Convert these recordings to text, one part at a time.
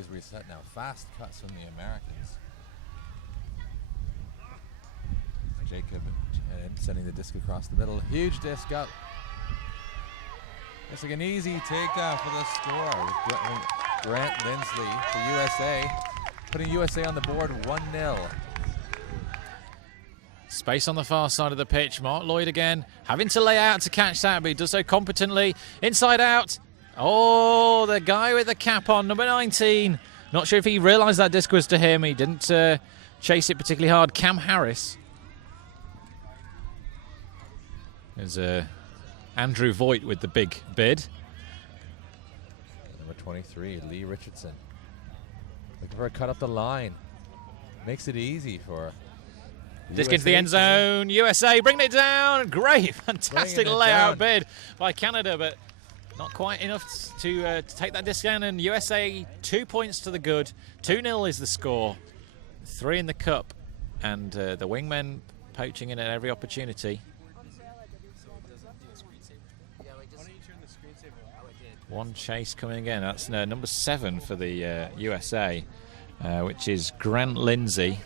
Please reset now. Fast cuts from the Americans. Jacob sending the disc across the middle. Huge disc up. It's like an easy takedown for the score. Grant Lindsley for USA, putting USA on the board 1-0. Space on the far side of the pitch. Mark Lloyd again, having to lay out to catch that, but he does so competently. Inside out. Oh, the guy with the cap on, number 19. Not sure if he realised that disc was to him. He didn't chase it particularly hard. Cam Harris. There's Andrew Voigt with the big bid. Number 23, Lee Richardson. Looking for a cut up the line. Makes it easy for Disc into the end zone. USA bringing it down. Great, fantastic layout bid by Canada, but not quite enough to take that disc down. And USA 2 points to the good. 2-0 is the score. 3 in the cup. And the wingmen poaching in at every opportunity. One chase coming again. That's number 7 for the USA, which is Grant Lindsley.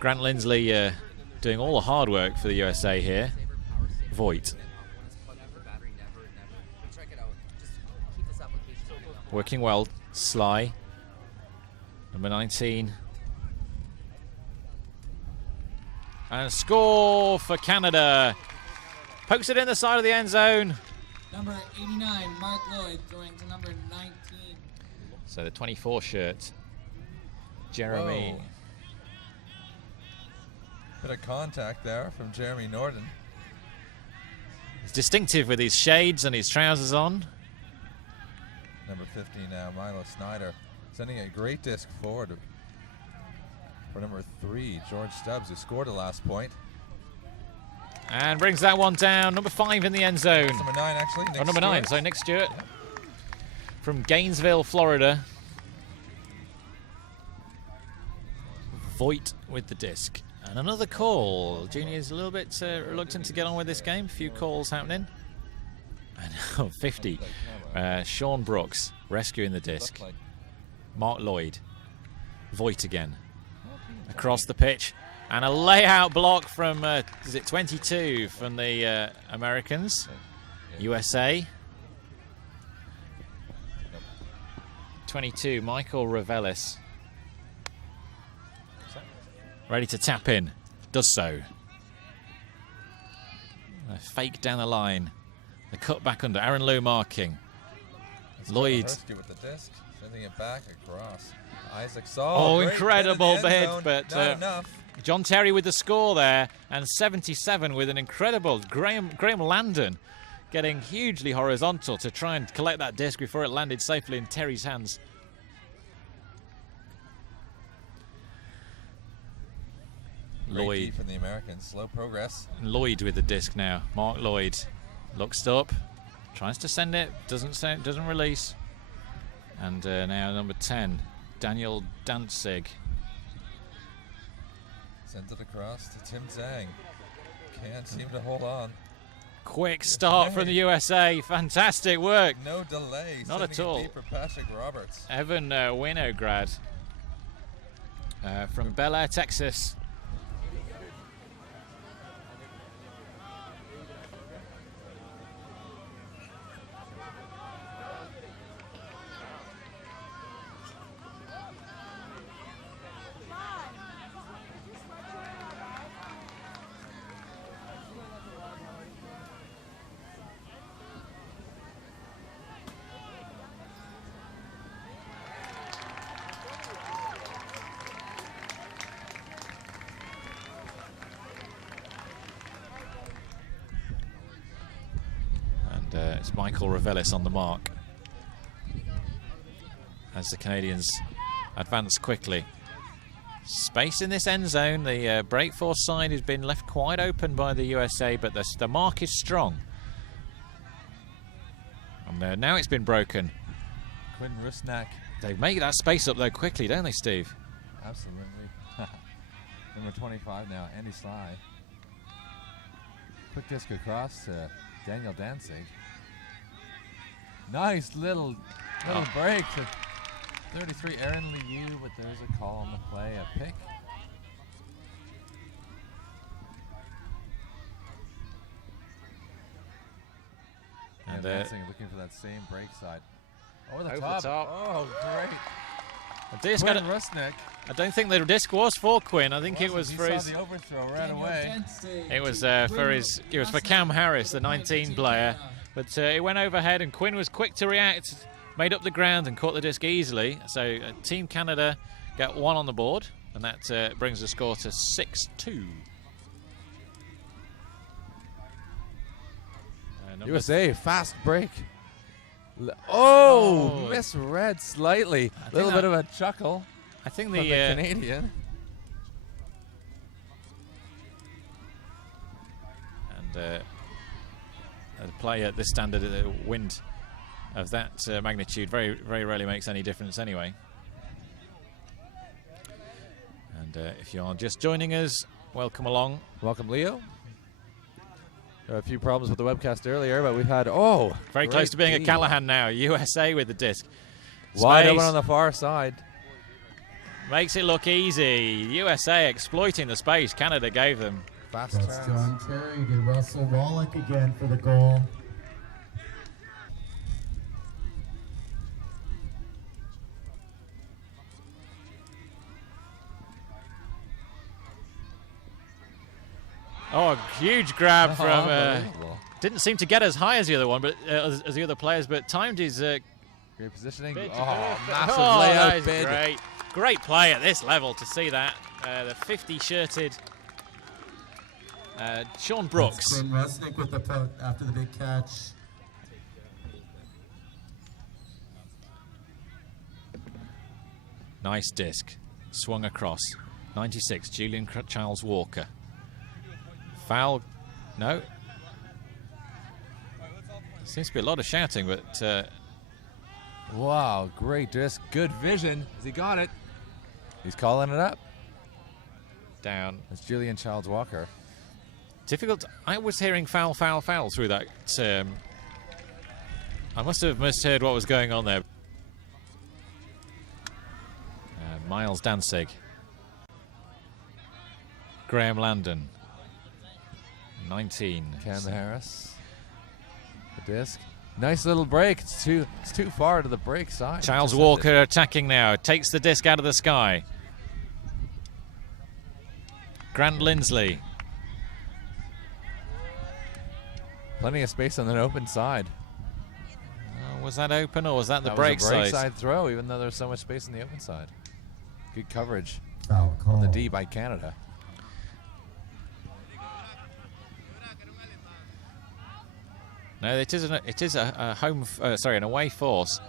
Grant Lindsley doing all the hard work for the USA here. Voigt. Working well. Sly. Number 19. And a score for Canada. Pokes it in the side of the end zone. Number 89, Mark Lloyd, throwing to number 19. So the 24 shirt, Jeremy. Whoa. Bit of contact there from Jeremy Norton. He's distinctive with his shades and his trousers on. Number 50 now, Milo Snyder, sending a great disc forward for number 3, George Stubbs, who scored the last point. And brings that one down. Number 5 in the end zone. That's number 9, actually. Nick number 9, so Nick Stewart. Yeah. From Gainesville, Florida. Voigt with the disc. And another call. Junior's a little bit reluctant to get on with this game. A few calls happening. And 50. Sean Brooks rescuing the disc. Mark Lloyd. Voigt again. Across the pitch. And a layout block from, is it 22 from the Americans? USA. 22, Michael Revelis. Ready to tap in. Does so. A fake down the line. The cut back under. Aaron Liu marking. Lloyd. With the disc, sending it back across. Isaac Saul. Oh, incredible bid, but John Terry with the score there, and 77 with an incredible Graham Landon getting hugely horizontal to try and collect that disc before it landed safely in Terry's hands. Lloyd for the Americans, slow progress. Lloyd with the disc now. Mark Lloyd looks up, tries to send it, doesn't release, and now number 10, Daniel Danzig. Sends it across to Tim Zhang. Can't seem to hold on. Quick start from the USA. Fantastic work. No delay. Not at all. For Patrick Roberts. Evan Winograd from Bel Air, Texas. It's Michael Revelis on the mark as the Canadians advance quickly. Space in this end zone. The break force side has been left quite open by the USA, but the mark is strong. And now it's been broken. Quinn Rusnak. They make that space up though quickly, don't they, Steve? Absolutely. Number 25 now, Andy Sly. Quick disc across to Daniel Danzig. Nice little break to 33 Aaron Liu, but there's a call on the play, a pick. And Lansing looking for that same break side. Over the top. Oh, great. Disc, Quinn Rusnick. I don't think the disc was for Quinn. I think it was for his. He saw the overthrow right away. It was for his. It was for Cam Harris, the 19 player. But it went overhead, and Quinn was quick to react, made up the ground, and caught the disc easily. So Team Canada got 1 on the board, and that brings the score to 6-2. USA, fast break. Oh, misread slightly. A little bit of a chuckle. I think from the Canadian. And the play at this standard, wind of that magnitude very, very rarely makes any difference anyway. And if you're just joining us, welcome along. Welcome, Leo. A few problems with the webcast earlier, but we've had very close to being a Callahan now. USA with the disc. Wide open on the far side. Makes it look easy. USA exploiting the space Canada gave them. Fast That's John Terry to Russell Wallach again for the goal. Oh, a huge grab from. Didn't seem to get as high as the other one, but as the other players, but timed his. Great positioning. Massive layout bid. Great play at this level to see that. The 50-shirted Sean Brooks. Quinn Rusnick with the puck after the big catch. Nice disc. Swung across. 96, Julian Charles Walker. Foul. No. Seems to be a lot of shouting, but. Wow, great disc. Good vision. Has he got it? He's calling it up. Down. It's Julian Childs Walker. Difficult. I was hearing foul, foul, foul through that. I must have misheard what was going on there. Miles Danzig. Graham Landon. 19. Cam Harris. The disc. Nice little break. It's too far to the break side. Charles Walker attacking now. Takes the disc out of the sky. Grant Lindsley. Plenty of space on an open side. Was that open or was that the break side? Side throw, even though there's so much space on the open side. Good coverage Foul call. on the D by Canada. No, it is a home. An away force.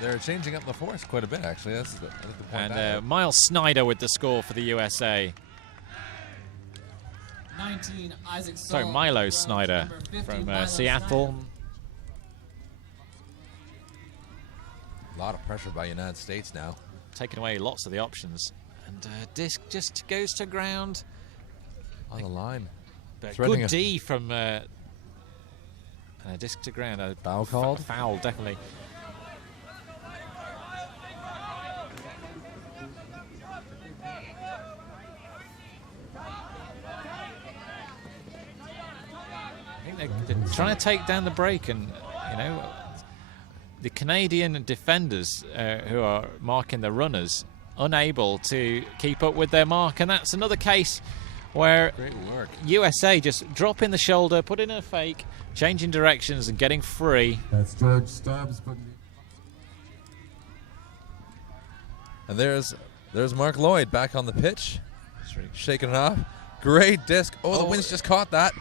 They're changing up the force quite a bit, actually. That's the point. And Miles Snyder with the score for the USA. 19, Isaac Sorry, Saul, Milo Snyder 50, from Milo Seattle. A lot of pressure by United States now. Taking away lots of the options. And disc just goes to ground. On the line. Good D from disc to ground. Foul called? Foul, definitely. I think they're trying to take down the break, and the Canadian defenders who are marking the runners unable to keep up with their mark, and that's another case where great work. USA just dropping the shoulder, putting a fake, changing directions and getting free. That's George Stubbs. And there's Mark Lloyd back on the pitch, shaking it off. Great disc. The wind's just caught that.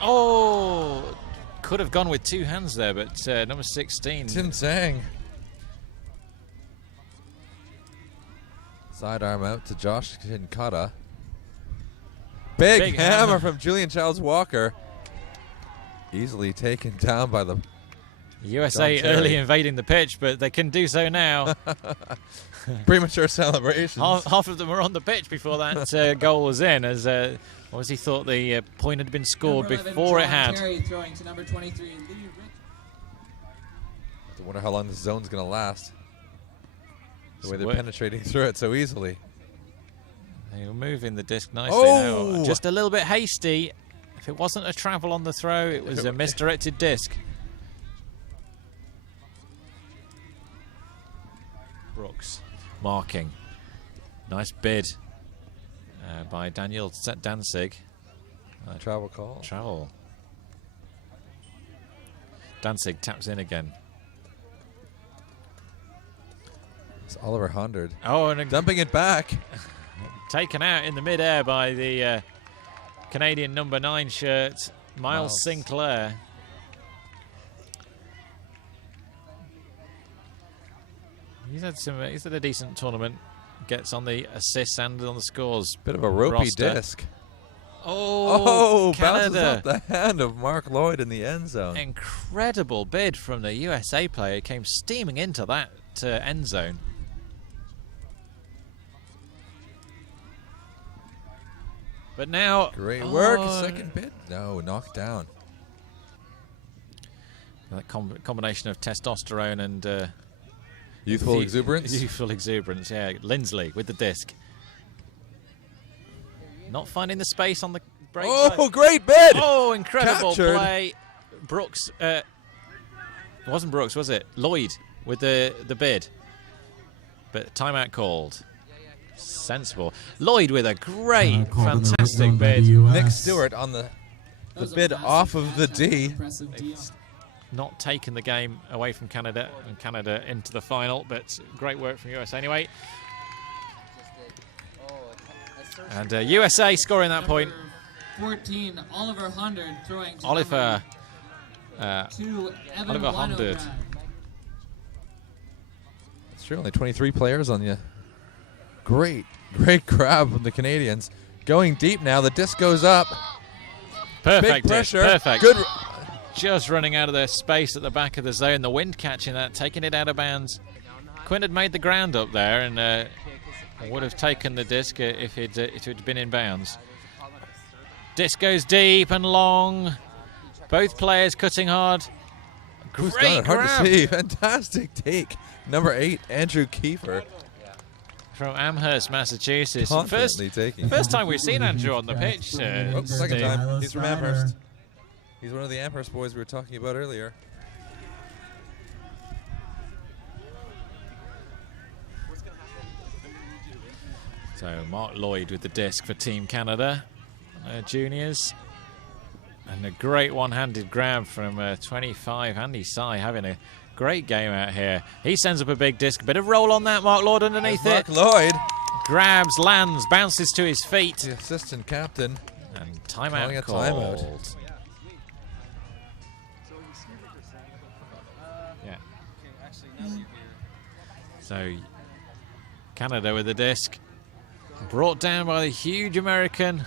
Could have gone with two hands there, but number 16. Tim Tsang. Sidearm out to Josh Kinkata. Big hammer from Julian Childs Walker. Easily taken down by the USA early invading the pitch, but they can do so now. Premature celebrations. Half of them were on the pitch before that goal was in, as obviously thought the point had been scored before it had. Terry throwing to number 23, Lee Rich. I wonder how long this zone's going to last. The way they're What? penetrating through it so easily. They're moving the disc nicely Oh! now. Just a little bit hasty. If it wasn't a travel on the throw, it was a misdirected disc. Brooks marking. Nice bid by Daniel Danzig. Travel call. Travel. Danzig taps in again. It's Oliver 100. Oh, and Dumping it back. taken out in the mid-air by the Canadian number 9 shirt, Miles Sinclair. He's had a decent tournament. Gets on the assists and on the scores. Bit of a ropey roster. disc. Oh, bounces Canada. off the hand of Mark Lloyd in the end zone. Incredible bid from the USA player. Came steaming into that end zone. But now... Great work. Second bid. No, knocked down. That combination of testosterone and... Youthful exuberance. Youthful exuberance, yeah. Lindsley with the disc. Not finding the space on the break. Oh, great bid! Oh, incredible Captured. play. Brooks, it wasn't Brooks, was it? Lloyd with the bid. But timeout called. Sensible. Lloyd with a great, fantastic bid. Nick Stewart on the bid off of the D. Impressive D. Not taking the game away from Canada and Canada into the final, but great work from USA anyway. And USA scoring that point. 14, Oliver 100 throwing to Oliver, to Evan Oliver 100. Winograd. It's true, only 23 players on you. Great grab from the Canadians. Going deep now, the disc goes up. Perfect. Big pressure. Perfect. Good. Just running out of their space at the back of the zone. The wind catching that, taking it out of bounds. Quinn had made the ground up there and would have taken the disc if it had been in bounds. Disc goes deep and long. Both players cutting hard. Who's Great done it? Hard grab to see. Fantastic take. Number 8, Andrew Kiefer. from Amherst, Massachusetts. Confidently taking. First time we've seen Andrew on the pitch. Oh, second Steve. time. He's from Amherst. He's one of the Amherst boys we were talking about earlier. So Mark Lloyd with the disc for Team Canada juniors. And a great one-handed grab from 25, Andy Sy, having a great game out here. He sends up a big disc. Bit of roll on that, Mark Lloyd underneath it. Mark Lloyd. Grabs, lands, bounces to his feet. The assistant captain. And Calling timeout a called. timeout. Yeah. So Canada with the disc. Brought down by the huge American.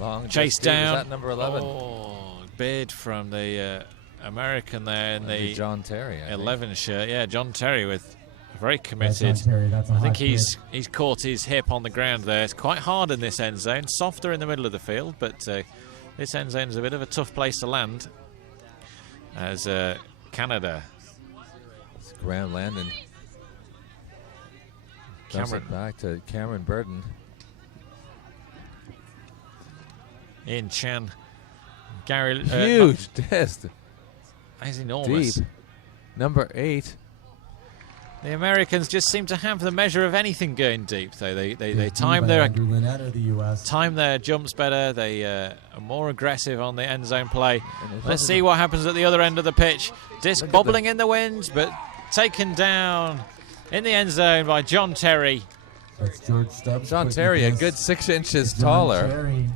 Long Chase disc, Steve, is down. that number 11? Oh, bid from the American there in That'd be the John Terry. I think. 11 shirt. Yeah, John Terry with very committed. That's I think he's caught his hip on the ground there. It's quite hard in this end zone. Softer in the middle of the field, but this end zone is a bit of a tough place to land. As Canada. It's Graham Landon. Dumps Cameron it back to Cameron Burton. in Chan. Gary. Huge disc. He's enormous. Deep. Number 8. The Americans just seem to have the measure of anything going deep, though. They time their jumps better. They are more aggressive on the end zone play. Let's see what happens at the other end of the pitch. Disc bobbling in the wind, but taken down in the end zone by John Terry. That's George Stubbs. John Terry, a good 6 inches taller.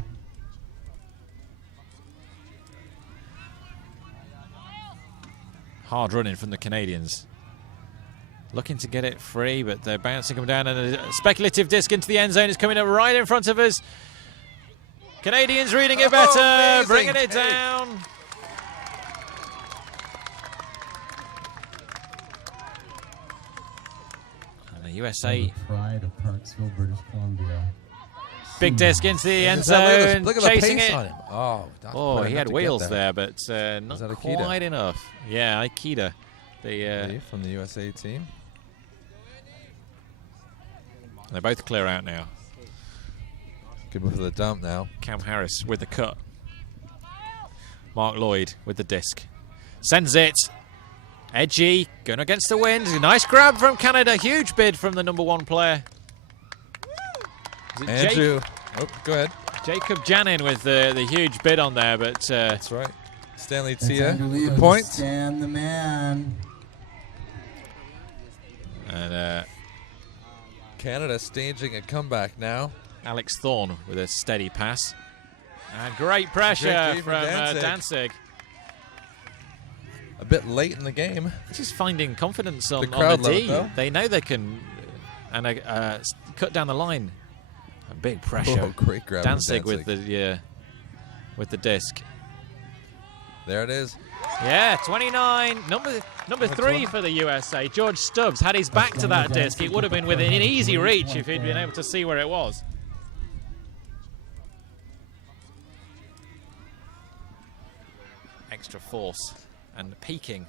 Hard running from the Canadians. Looking to get it free, but they're bouncing them down, and a speculative disc into the end zone is coming up right in front of us. Canadians reading it better, amazing. bringing it down. And USA. Pride of Parksville, British Columbia. Big disc into the end Look at zone, the chasing pace it. on him. Oh, that's Oh, quite he enough had to get wheels there, but not that Akita? quite enough. Yeah, Aikida. From the USA team. They're both clear out now. Good move for the dump now. Cam Harris with the cut. Mark Lloyd with the disc. Sends it. Edgy, going against the wind. Nice grab from Canada. Huge bid from the #1 player. Is it Andrew. Oh, go ahead. Jacob Janin with the huge bid on there, but That's right. Stanley That's Tia, Andrew the Leo, point. Stan the man. and Canada staging a comeback now. Alex Thorne with a steady pass. And great pressure Great from Danzig. Danzig. A bit late in the game. Just finding confidence on crowd the love D. it, though. They know they can cut down the line. A big pressure. Oh, great grab from Danzig with Danzig. the disc. There it is. Yeah, 29. Number 3 for the USA. George Stubbs had his back to that disc. It would have been within an easy reach if he'd been able to see where it was. Extra force and peaking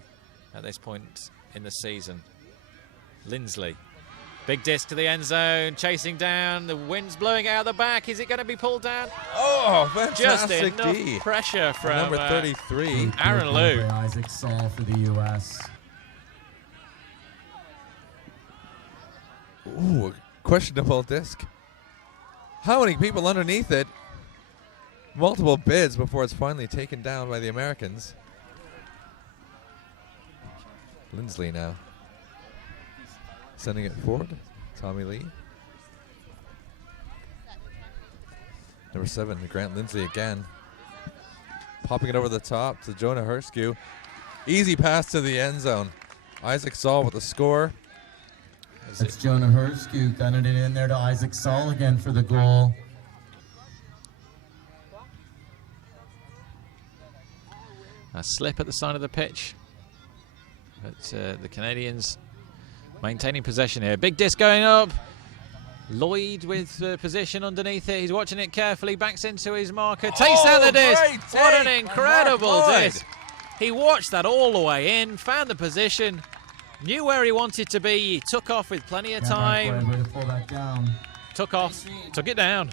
at this point in the season. Lindsley. Big disc to the end zone, chasing down. The wind's blowing out the back. Is it going to be pulled down? Oh, Just fantastic enough D. pressure from Number 33. Aaron Liu. Isaac Saul for the U.S. Ooh, a questionable disc. How many people underneath it? Multiple bids before it's finally taken down by the Americans. Lindsley now. Sending it forward. Tommy Lee. Number 7, Grant Lindsley again. Popping it over the top to Jonah Herskew. Easy pass to the end zone. Isaac Saul with the score. That's Jonah Herskew gunning it in there to Isaac Saul again for the goal. A slip at the side of the pitch. But the Canadians maintaining possession here. Big disc going up. Lloyd with position underneath it. He's watching it carefully. Backs into his marker. Takes out the disc. What an incredible disc. He watched that all the way in. Found the position. Knew where he wanted to be. He took off with plenty of time. Way to pull that down. Took off. Took it down.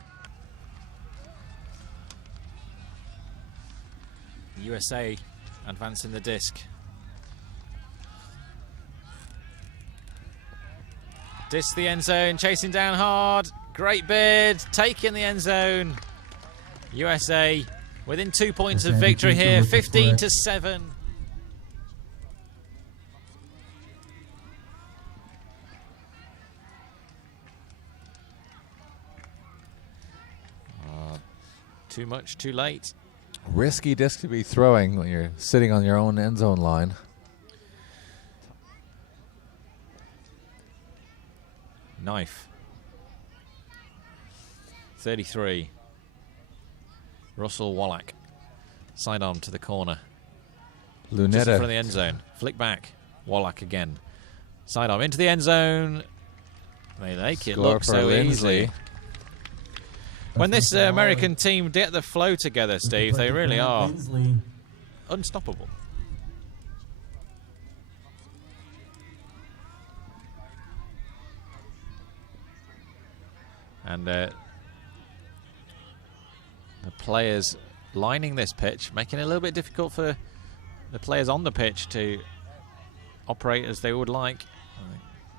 USA advancing the disc. Disc the end zone, chasing down hard. Great bid, taking the end zone. USA within 2 points of victory here, 15-7. Too much, too late. Risky disc to be throwing when you're sitting on your own end zone line. Knife. 33. Russell Wallach. Sidearm to the corner. Just in front of Lunetta. the end zone. Flick back. Wallach again. Sidearm into the end zone. They make it Score look for so Lindsley. easy. When this American team get the flow together, Steve, they really are Lindsley. unstoppable. And the players lining this pitch, making it a little bit difficult for the players on the pitch to operate as they would like.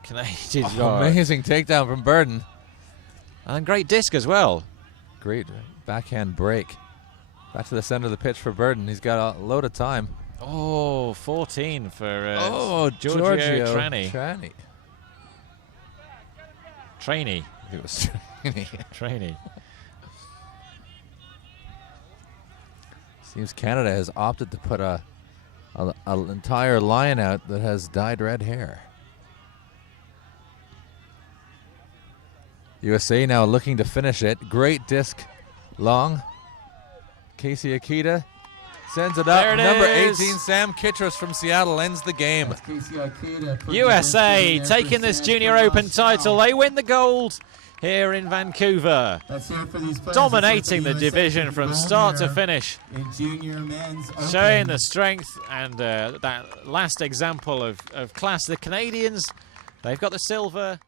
Canadians Amazing takedown from Burden. and great disc as well. Great backhand break. Back to the center of the pitch for Burden. He's got a load of time. Oh, 14 for Giorgio Tranny. Trainee. It was Trainee. Seems Canada has opted to put an entire line out that has dyed red hair. USA now looking to finish it. Great disc long. Casey Akita Sends it There up. it Number is. 18, Sam Kittros from Seattle ends the game. That's Casey Ikeda putting USA the best in there taking for this Sam Junior Kittros. Open title. They win the gold here in Vancouver. Let's hear it for these players. Dominating the Let's hear it for division USA from gold start to here finish. in Junior Men's Open. Showing the strength and that last example of class. The Canadians, they've got the silver.